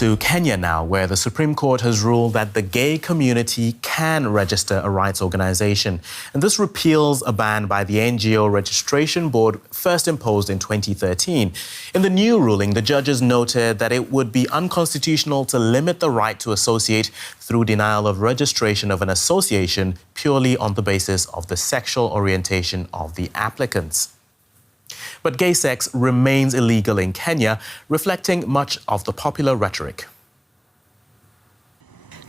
To Kenya now, where the Supreme Court has ruled that the gay community can register a rights organization. And this repeals a ban by the NGO Registration Board first imposed in 2013. In the new ruling, the judges noted that it would be unconstitutional to limit the right to associate through denial of registration of an association purely on the basis of the sexual orientation of the applicants. But gay sex remains illegal in Kenya, reflecting much of the popular rhetoric.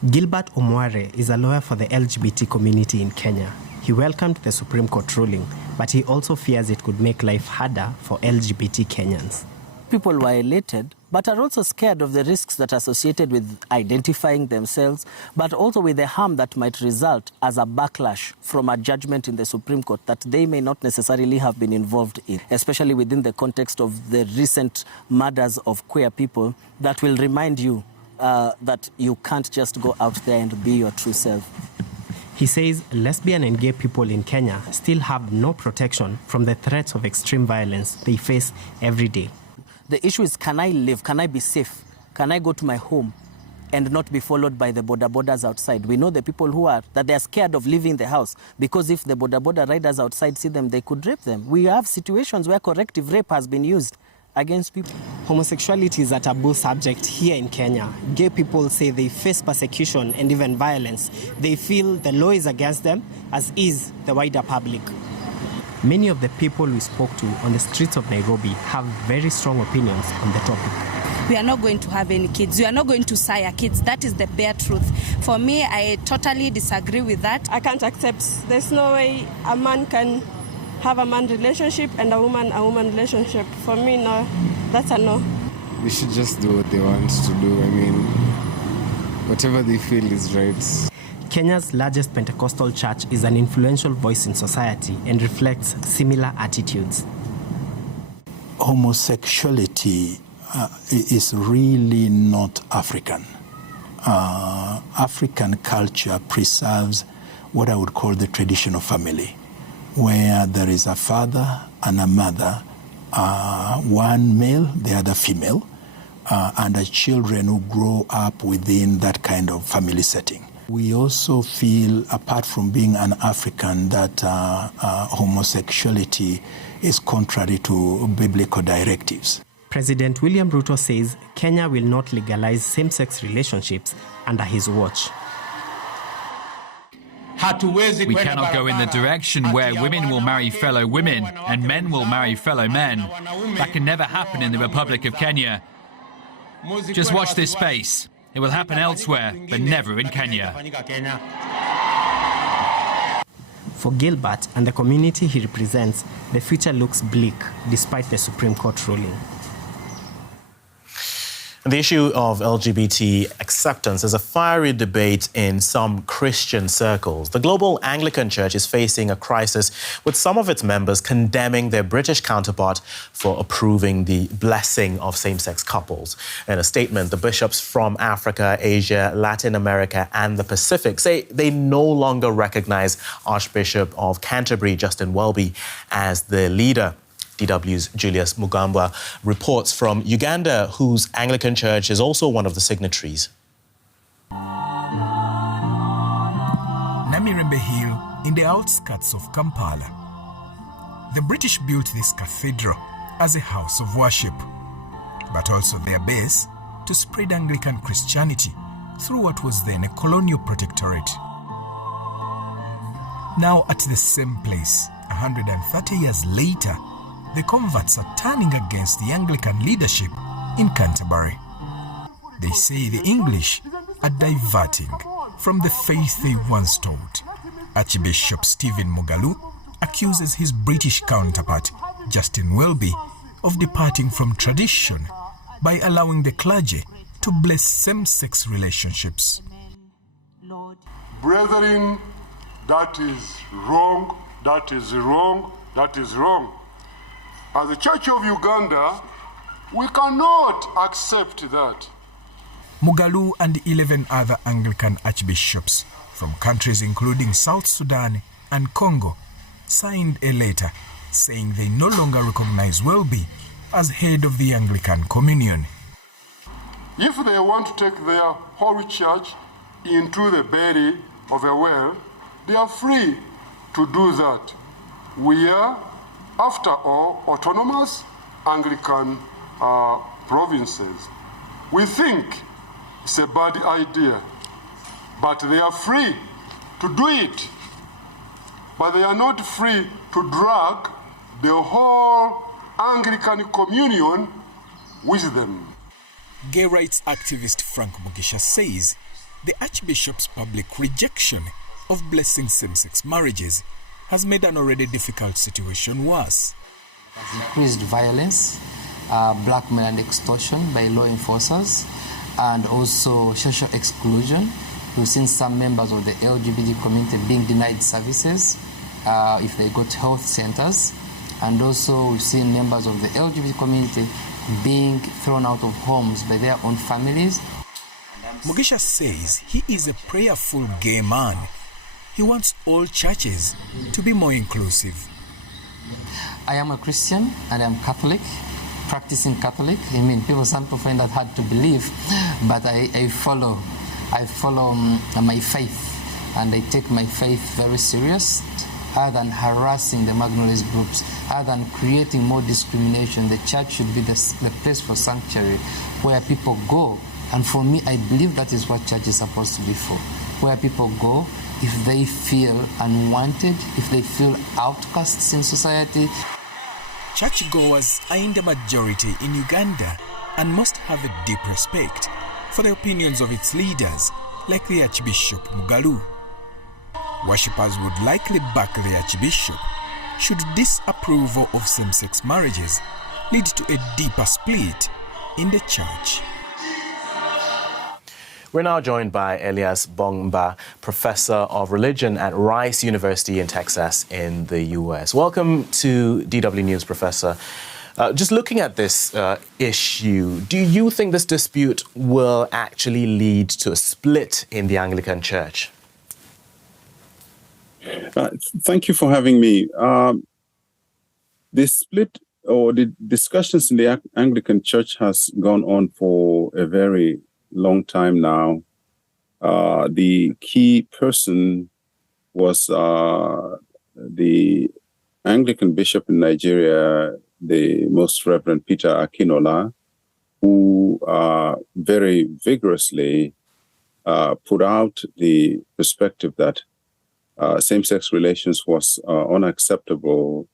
Gilbert Omware is a lawyer for the LGBT community in Kenya. He welcomed the Supreme Court ruling, but he also fears it could make life harder for LGBT Kenyans. People were elated, but are also scared of the risks that are associated with identifying themselves, but also with the harm that might result as a backlash from a judgment in the Supreme Court that they may not necessarily have been involved in, especially within the context of the recent murders of queer people that will remind you that you can't just go out there and be your true self. He says lesbian and gay people in Kenya still have no protection from the threats of extreme violence they face every day. The issue is, can I live? Can I be safe? Can I go to my home and not be followed by the borders outside? We know the people that they are scared of leaving the house because if the border riders outside see them, they could rape them. We have situations where corrective rape has been used against people. Homosexuality is a taboo subject here in Kenya. Gay people say they face persecution and even violence. They feel the law is against them, as is the wider public. Many of the people we spoke to on the streets of Nairobi have very strong opinions on the topic. We are not going to have any kids. We are not going to sire kids. That is the bare truth. For me, I totally disagree with that. I can't accept. There's no way a man can have a man relationship and a woman relationship. For me, no, that's a no. They should just do what they want to do. I mean, whatever they feel is right. Kenya's largest Pentecostal church is an influential voice in society and reflects similar attitudes. Homosexuality is really not African. African culture preserves what I would call the traditional family, where there is a father and a mother, one male, the other female, and the children who grow up within that kind of family setting. We also feel, apart from being an African, that homosexuality is contrary to biblical directives. President William Ruto says Kenya will not legalize same-sex relationships under his watch. We cannot go in the direction where women will marry fellow women and men will marry fellow men. That can never happen in the Republic of Kenya. Just watch this space. It will happen elsewhere, but never in Kenya. For Gilbert and the community he represents, the future looks bleak despite the Supreme Court ruling. The issue of LGBT acceptance is a fiery debate in some Christian circles. The global Anglican Church is facing a crisis with some of its members condemning their British counterpart for approving the blessing of same-sex couples. In a statement, the bishops from Africa, Asia, Latin America and the Pacific say they no longer recognize Archbishop of Canterbury, Justin Welby, as the leader. DW's Julius Mugamba reports from Uganda, whose Anglican Church is also one of the signatories. Namirembe Hill, in the outskirts of Kampala. The British built this cathedral as a house of worship, but also their base to spread Anglican Christianity through what was then a colonial protectorate. Now at the same place, 130 years later, the converts are turning against the Anglican leadership in Canterbury. They say the English are diverting from the faith they once taught. Archbishop Stephen Mugalu accuses his British counterpart, Justin Welby, of departing from tradition by allowing the clergy to bless same-sex relationships. Brethren, that is wrong, that is wrong, that is wrong. As the Church of Uganda, we cannot accept that. Mugalu and 11 other Anglican archbishops from countries including South Sudan and Congo signed a letter saying they no longer recognize Welby as head of the Anglican Communion. If they want to take their holy church into the belly of a whale, they are free to do that. We are, after all, autonomous Anglican provinces. We think it's a bad idea, but they are free to do it. But they are not free to drag the whole Anglican communion with them. Gay rights activist Frank Mugisha says the Archbishop's public rejection of blessing same-sex marriages has made an already difficult situation worse. Increased violence, blackmail and extortion by law enforcers, and also social exclusion. We've seen some members of the LGBT community being denied services if they go to health centers, and also we've seen members of the LGBT community being thrown out of homes by their own families. Mugisha says he is a prayerful gay man. He wants all churches to be more inclusive. I am a Christian and I'm Catholic, practicing Catholic. I mean, some people find that hard to believe, but I follow my faith, and I take my faith very serious. Other than harassing the marginalized groups, other than creating more discrimination, the church should be the place for sanctuary where people go. And for me, I believe that is what church is supposed to be for, where people go if they feel unwanted, if they feel outcasts in society. Churchgoers are in the majority in Uganda and must have a deep respect for the opinions of its leaders, like the Archbishop Mugalu. Worshippers would likely back the Archbishop should disapproval of same-sex marriages lead to a deeper split in the church. We're now joined by Elias Bongba, Professor of Religion at Rice University in Texas in the US. Welcome to DW News, Professor. Just looking at this issue, do you think this dispute will actually lead to a split in the Anglican Church? Thank you for having me. The split or the discussions in the Anglican Church has gone on for a very long time now. The key person was the Anglican bishop in Nigeria, the Most Reverend Peter Akinola, who very vigorously put out the perspective that same-sex relations was unacceptable,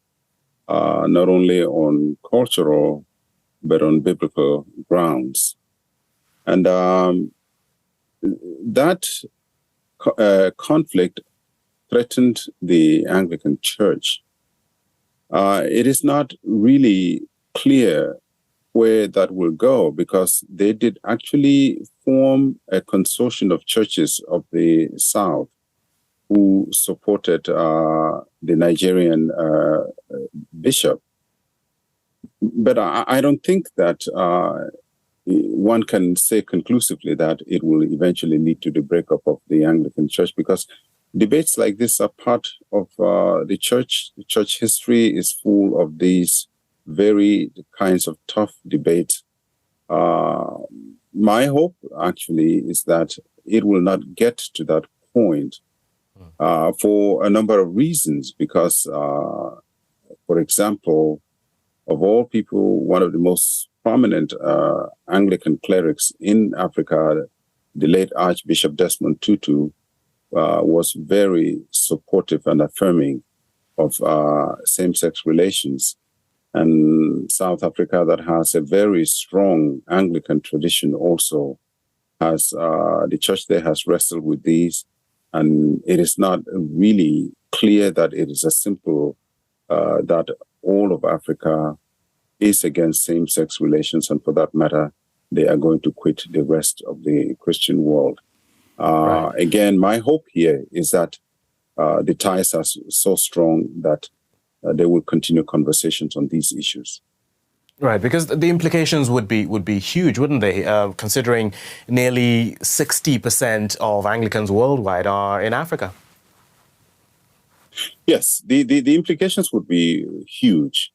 not only on cultural, but on biblical grounds. And that conflict threatened the Anglican Church. It is not really clear where that will go, because they did actually form a consortium of churches of the South who supported the Nigerian bishop. But I don't think that one can say conclusively that it will eventually lead to the breakup of the Anglican Church, because debates like this are part of the church. The church history is full of these very kinds of tough debates. My hope, actually, is that it will not get to that point for a number of reasons, because, for example, of all people, one of the most prominent Anglican clerics in Africa, the late Archbishop Desmond Tutu, was very supportive and affirming of same-sex relations. And South Africa, that has a very strong Anglican tradition, also has the church there has wrestled with these. And it is not really clear that it is as simple that all of Africa is against same-sex relations, and for that matter, they are going to quit the rest of the Christian world. Right. Again, my hope here is that the ties are so strong that they will continue conversations on these issues. Right, because the implications would be huge, wouldn't they? Considering nearly 60% of Anglicans worldwide are in Africa. Yes, the implications would be huge.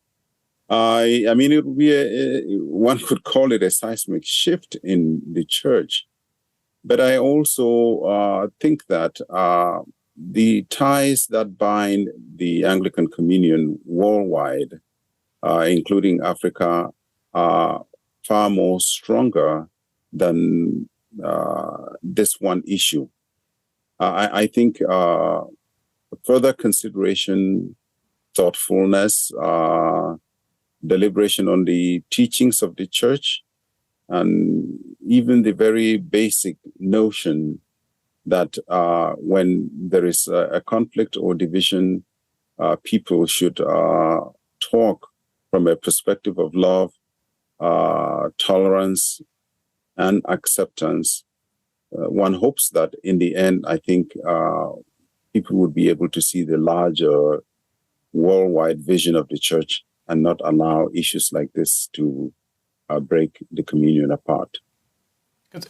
I mean, it would be one could call it a seismic shift in the church. But I also think that the ties that bind the Anglican Communion worldwide, including Africa, are far more stronger than this one issue. I think further consideration, thoughtfulness, deliberation on the teachings of the church, and even the very basic notion that when there is a conflict or division, people should talk from a perspective of love, tolerance, and acceptance. One hopes that in the end, I think people would be able to see the larger worldwide vision of the church and not allow issues like this to break the communion apart.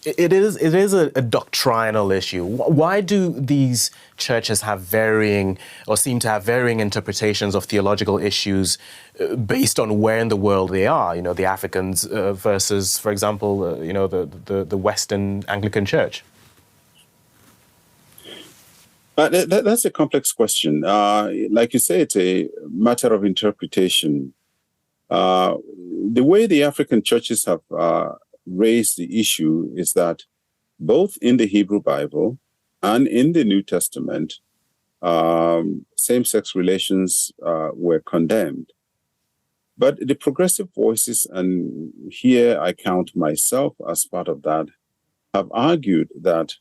It is a doctrinal issue. Why do these churches have varying, or seem to have varying interpretations of theological issues based on where in the world they are? You know, the Africans versus, for example, the Western Anglican Church. That's a complex question. Like you say, it's a matter of interpretation. The way the African churches have raised the issue is that both in the Hebrew Bible and in the New Testament, same-sex relations were condemned. But the progressive voices, and here I count myself as part of that, have argued that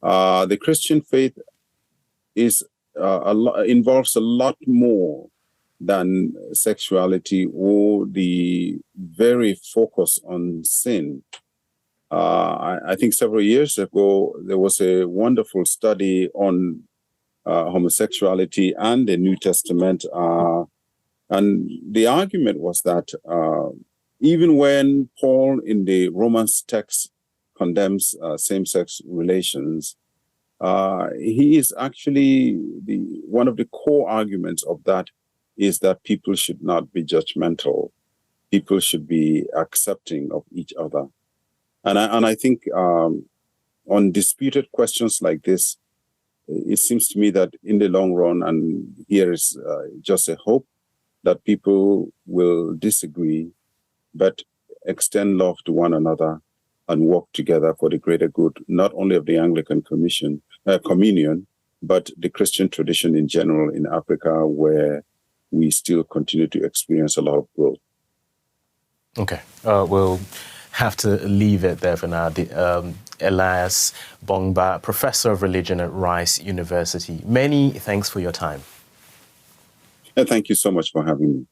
the Christian faith is involves a lot more than sexuality or the very focus on sin. I think several years ago, there was a wonderful study on homosexuality and the New Testament. And the argument was that even when Paul in the Romans text condemns same-sex relations, he is actually one of the core arguments of that is that people should not be judgmental. People should be accepting of each other. And I think on disputed questions like this, it seems to me that in the long run, and here is just a hope, that people will disagree, but extend love to one another and work together for the greater good, not only of the Anglican Communion, but the Christian tradition in general in Africa, where we still continue to experience a lot of growth. Okay, we'll have to leave it there for now. Elias Bongba, Professor of Religion at Rice University. Many thanks for your time. And thank you so much for having me.